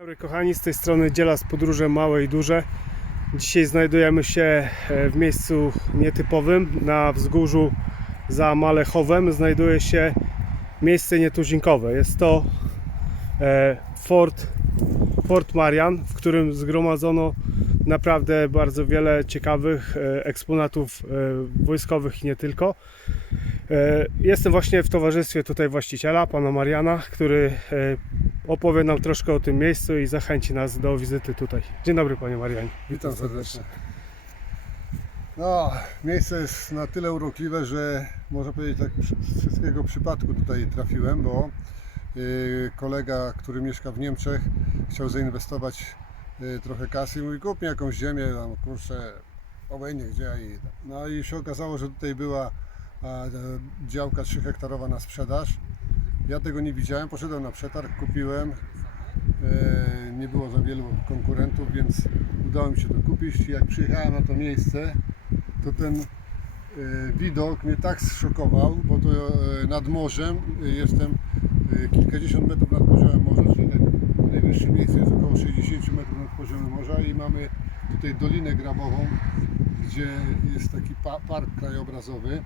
Dobry kochani, z tej strony Dzielas Podróże Małe i Duże. Dzisiaj znajdujemy się e, w miejscu nietypowym. Na wzgórzu za Malechowem znajduje się miejsce nietuzinkowe. Jest to e, Fort, Fort Marian, w którym zgromadzono naprawdę bardzo wiele ciekawych e, eksponatów wojskowych i nie tylko. Jestem właśnie w towarzystwie tutaj właściciela, pana Mariana, który opowie nam troszkę o tym miejscu i zachęci nas do wizyty tutaj. Dzień dobry panie Marianie. Witam serdecznie. No, miejsce jest na tyle urokliwe, że można powiedzieć tak z wszystkiego przypadku tutaj trafiłem, bo yy, kolega, który mieszka w Niemczech, chciał zainwestować yy, trochę kasy i mówi kup mi jakąś ziemię, tam kurczę, obojętnie gdzie. No i się okazało, że tutaj była działka 3 hektarowa na sprzedaż. Ja tego nie widziałem, poszedłem na przetarg, kupiłem, E, nie było za wielu konkurentów, więc udało mi się to kupić. Jak przyjechałem na to miejsce, to ten e, widok mnie tak zszokował, bo to e, nad morzem jestem kilkadziesiąt metrów nad poziomem morza, czyli naj- najwyższe miejsce jest około 60 metrów nad poziomem morza i mamy tutaj Dolinę Grabową, gdzie jest taki pa- park krajobrazowy.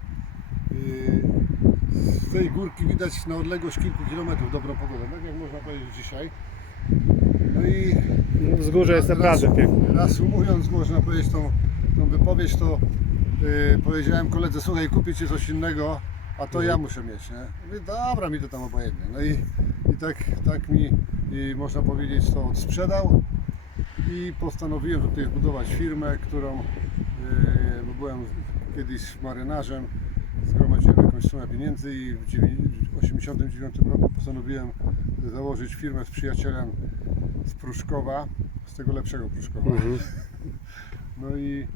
Z tej górki widać na odległość kilku kilometrów dobrą pogodę, tak jak można powiedzieć dzisiaj. No i Wzgórze jest naprawdę piękne. Reasumując, można powiedzieć tą, tą wypowiedź, to yy, powiedziałem koledze, słuchaj, kupię ci coś innego, a to ja muszę mieć, nie? Mówię, dobra, mi to tam obojętnie. No i, i tak, tak mi, i można powiedzieć, to odsprzedał i postanowiłem tutaj zbudować firmę, którą, yy, byłem kiedyś marynarzem, zgromadziłem jakąś sumę pieniędzy i w 1989 roku postanowiłem założyć firmę z przyjacielem z Pruszkowa, z tego lepszego Pruszkowa. Mhm. No i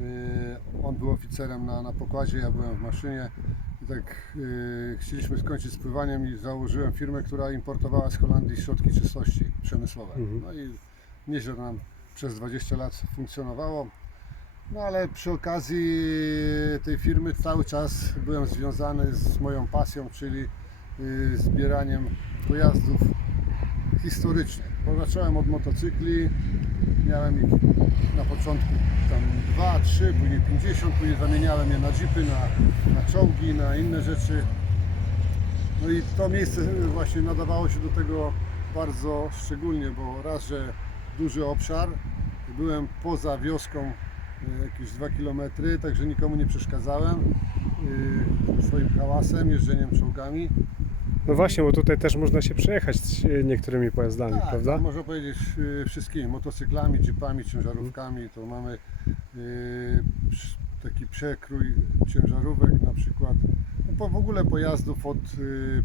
y, on był oficerem na, na pokładzie, ja byłem w maszynie. I tak y, chcieliśmy skończyć z pływaniem i założyłem firmę, która importowała z Holandii środki czystości przemysłowe. Mhm. No i nieźle nam przez 20 lat funkcjonowało. No ale przy okazji tej firmy cały czas byłem związany z moją pasją, czyli y, zbieraniem pojazdów historycznych. Zacząłem od motocykli, miałem ich na początku tam 2, 3, później 50, później zamieniałem je na jeepy, na, na czołgi, na inne rzeczy. No i to miejsce właśnie nadawało się do tego bardzo szczególnie, bo raz, że duży obszar, byłem poza wioską jakieś 2 km, także nikomu nie przeszkadzałem e, swoim hałasem, jeżdżeniem czołgami. No właśnie, bo tutaj też można się przejechać e, niektórymi pojazdami, Tak, prawda? to można powiedzieć y, wszystkimi, motocyklami, jeepami, ciężarówkami, to mamy y, przy- taki przekrój ciężarówek na przykład, no, po, w ogóle pojazdów od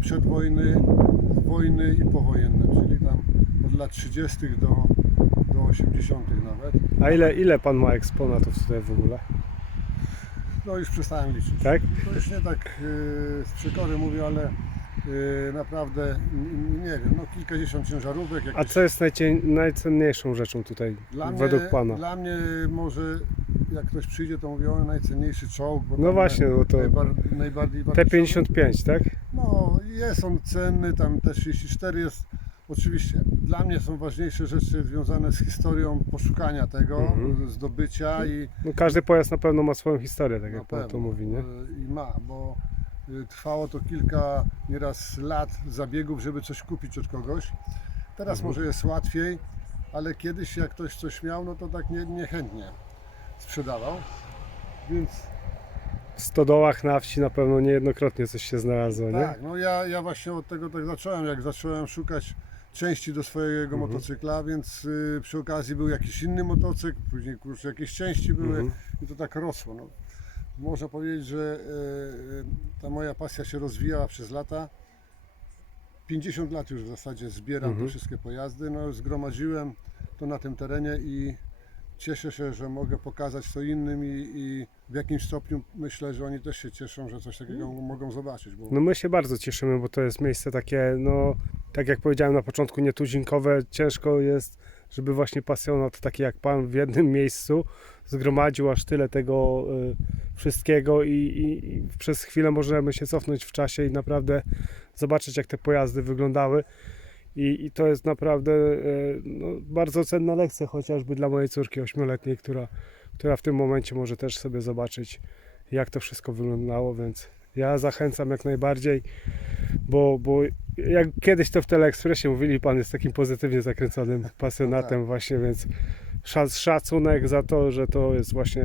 przedwojny, wojny i powojenne, czyli tam od lat 30. do, do 80. nawet. A ile, ile pan ma eksponatów tutaj w ogóle? No już przestałem liczyć. Tak? To już nie tak y, z przekory mówię, ale y, naprawdę n- nie wiem, no kilkadziesiąt ciężarówek. A jakieś- co jest najcie, najcenniejszą rzeczą tutaj Dla według mnie, pana? Dla mnie może jak ktoś przyjdzie, to mówię, o najcenniejszy czołg. Bo No tam właśnie, no to najbar, najbardziej wartościowy. T55, tak? No jest on cenny, tam T34 jest. Oczywiście, dla mnie są ważniejsze rzeczy związane z historią poszukania tego, Mhm. zdobycia i No, każdy pojazd na pewno ma swoją historię, tak jak pan to mówi, nie? y, I ma, bo y, trwało to kilka nieraz lat zabiegów, żeby coś kupić od kogoś. Teraz Mhm. może jest łatwiej, ale kiedyś jak ktoś coś miał, no to tak nie, niechętnie sprzedawał. Więc W stodołach na wsi na pewno niejednokrotnie coś się znalazło, nie? tak, no ja, ja właśnie od tego tak zacząłem, jak zacząłem szukać części do swojego Mhm. motocykla, więc y, przy okazji był jakiś inny motocykl, później kurczę, jakieś części były Mhm. i to tak rosło. No. Można powiedzieć, że y, ta moja pasja się rozwijała przez lata. 50 lat już w zasadzie zbieram Mhm. te wszystkie pojazdy, no zgromadziłem to na tym terenie i cieszę się, że mogę pokazać to innym i, i w jakimś stopniu myślę, że oni też się cieszą, że coś takiego mogą zobaczyć. Bo... No my się bardzo cieszymy, bo to jest miejsce takie, no tak jak powiedziałem na początku, nietuzinkowe. Ciężko jest, żeby właśnie pasjonat taki jak pan w jednym miejscu zgromadził aż tyle tego y, wszystkiego i, i, i przez chwilę możemy się cofnąć w czasie i naprawdę zobaczyć jak te pojazdy wyglądały. I, I to jest naprawdę e, no, bardzo cenna lekcja, chociażby dla mojej córki ośmioletniej, która, która w tym momencie może też sobie zobaczyć, jak to wszystko wyglądało, więc ja zachęcam jak najbardziej, bo, bo jak kiedyś to w Teleekspresie mówili, pan jest takim pozytywnie zakręconym pasjonatem właśnie, więc szac- szacunek za to, że to jest właśnie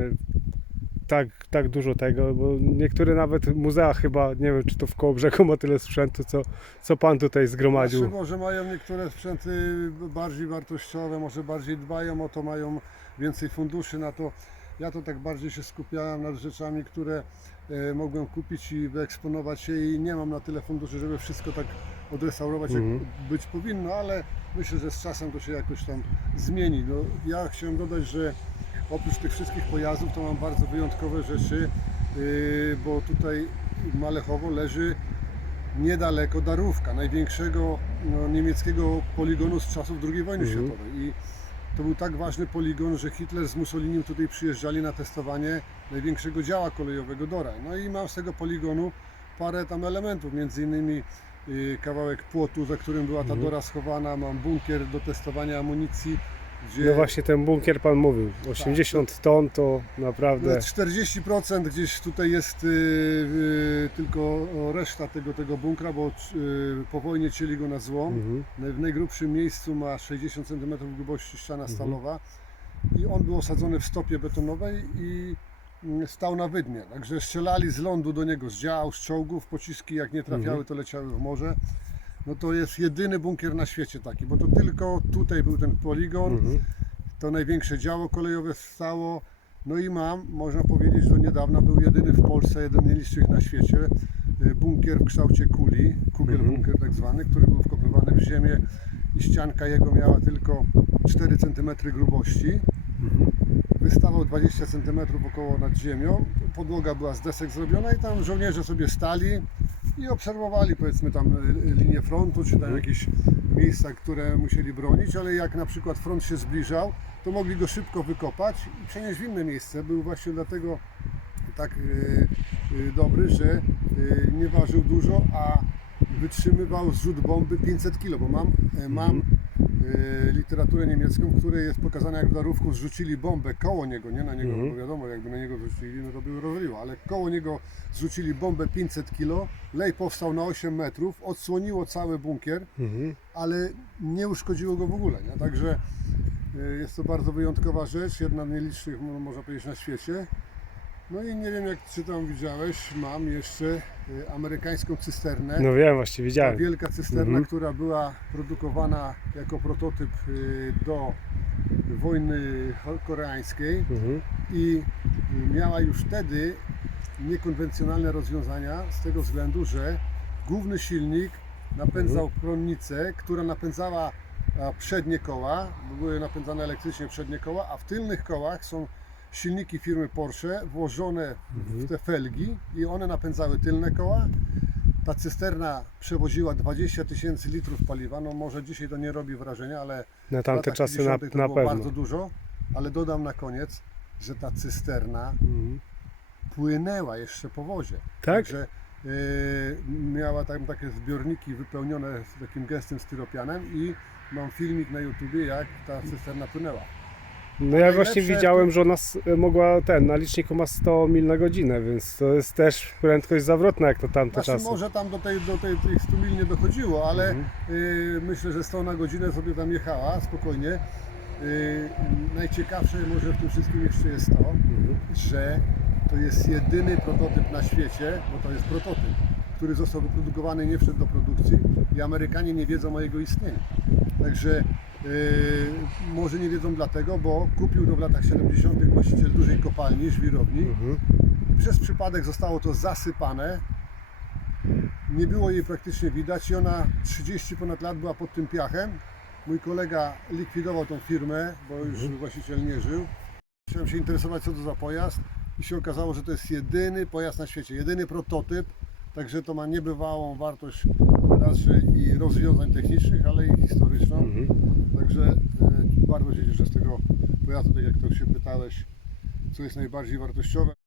tak, tak dużo tego, bo niektóre nawet muzea chyba, nie wiem czy to w Kołobrzegu ma tyle sprzętu, co, co pan tutaj zgromadził. Znaczy, może mają niektóre sprzęty bardziej wartościowe, może bardziej dbają o to, mają więcej funduszy na to. Ja to tak bardziej się skupiałem nad rzeczami, które e, mogłem kupić i wyeksponować je i nie mam na tyle funduszy, żeby wszystko tak odrestaurować, Mhm. jak być powinno, ale myślę, że z czasem to się jakoś tam zmieni. No, ja chciałem dodać, że oprócz tych wszystkich pojazdów to mam bardzo wyjątkowe rzeczy, yy, bo tutaj Malechowo leży niedaleko Darówka, największego no, niemieckiego poligonu z czasów II wojny Mhm. światowej. I to był tak ważny poligon, że Hitler z Mussolinim tutaj przyjeżdżali na testowanie największego działa kolejowego Dora. No i mam z tego poligonu parę tam elementów, między innymi y, kawałek płotu, za którym była ta Mhm. Dora schowana, mam bunkier do testowania amunicji, gdzie No właśnie ten bunkier pan mówił, 80 ton to naprawdę... Nawet 40% gdzieś tutaj jest y, y, tylko reszta tego, tego bunkra, bo y, po wojnie cieli go na złom. Mhm. W najgrubszym miejscu ma 60 cm grubości ściana Mhm. stalowa i on był osadzony w stopie betonowej i mm, stał na wydmie. Także strzelali z lądu do niego, z dział, z czołgów, pociski jak nie trafiały, Mhm. to leciały w morze. No to jest jedyny bunkier na świecie taki, bo to tylko tutaj był ten poligon, Mhm. to największe działo kolejowe stało. No i mam, można powiedzieć, że do niedawna był jedyny w Polsce, jeden z nielicznych na świecie, y, bunkier w kształcie kuli, kugiel Mhm. bunkier tak zwany, który był wkopywany w ziemię i ścianka jego miała tylko 4 cm grubości. Mhm. Wystawał 20 cm około nad ziemią. Podłoga była z desek zrobiona i tam żołnierze sobie stali i obserwowali powiedzmy tam y, linię frontu, czy tam jakieś miejsca, które musieli bronić, ale jak na przykład front się zbliżał, to mogli go szybko wykopać i przenieść w inne miejsce. Był właśnie dlatego tak y, y, dobry, że nie ważył dużo, a wytrzymywał zrzut bomby 500 kg, bo mam, mam literaturę niemiecką, w której jest pokazane jak w Darówku zrzucili bombę koło niego, nie na niego, Mhm. bo wiadomo, jakby na niego zrzucili, no to by rozwaliło, ale koło niego zrzucili bombę 500 kg, lej powstał na 8 metrów, odsłoniło cały bunkier, Mhm. ale nie uszkodziło go w ogóle. Nie? Także y, jest to bardzo wyjątkowa rzecz, jedna z nielicznych, mo- można powiedzieć, na świecie. No i nie wiem, jak czy tam widziałeś, mam jeszcze y, amerykańską cysternę. No wiem, właśnie Ta widziałem. wielka cysterna, Mhm. która była produkowana jako prototyp y, do wojny cho- koreańskiej Mhm. i miała już wtedy niekonwencjonalne rozwiązania z tego względu, że główny silnik napędzał prądnicę, która napędzała a, przednie koła, bo były napędzane elektrycznie przednie koła, a w tylnych kołach są silniki firmy Porsche włożone w te felgi i one napędzały tylne koła. Ta cysterna przewoziła 20 tysięcy litrów paliwa, no może dzisiaj to nie robi wrażenia, ale Na tamte czasy na, 50. to na było pewno. bardzo dużo, ale dodam na koniec, że ta cysterna Mhm. płynęła jeszcze po wozie. Tak? Także y, miała tam takie zbiorniki wypełnione takim gęstym styropianem i mam filmik na YouTubie, jak ta cysterna płynęła. No ja właśnie najlepsze- widziałem, że ona s- mogła ten, na liczniku ma 100 mil na godzinę, więc to jest też prędkość zawrotna jak to tamte Znaczy czasy. może tam do tej, do tej, tych 100 mil nie dochodziło, ale Mhm. y, myślę, że 100 na godzinę sobie tam jechała spokojnie. Y, najciekawsze może w tym wszystkim jeszcze jest to, Mhm. że to jest jedyny prototyp na świecie, bo to jest prototyp, który został wyprodukowany, nie wszedł do produkcji i Amerykanie nie wiedzą o jego istnieniu. Także może nie wiedzą dlatego, bo kupił to w latach 70. właściciel dużej kopalni, żwirowni. Mhm. Przez przypadek zostało to zasypane. Nie było jej praktycznie widać i ona 30 ponad lat była pod tym piachem. Mój kolega likwidował tą firmę, bo już właściciel nie żył. Chciałem się interesować, co to za pojazd i się okazało, że to jest jedyny pojazd na świecie, jedyny prototyp, także to ma niebywałą wartość raczej i rozwiązań technicznych, ale i historyczną. Mhm. Także e, bardzo się cieszę z tego pojazdu, tak jak to się pytałeś, co jest najbardziej wartościowe.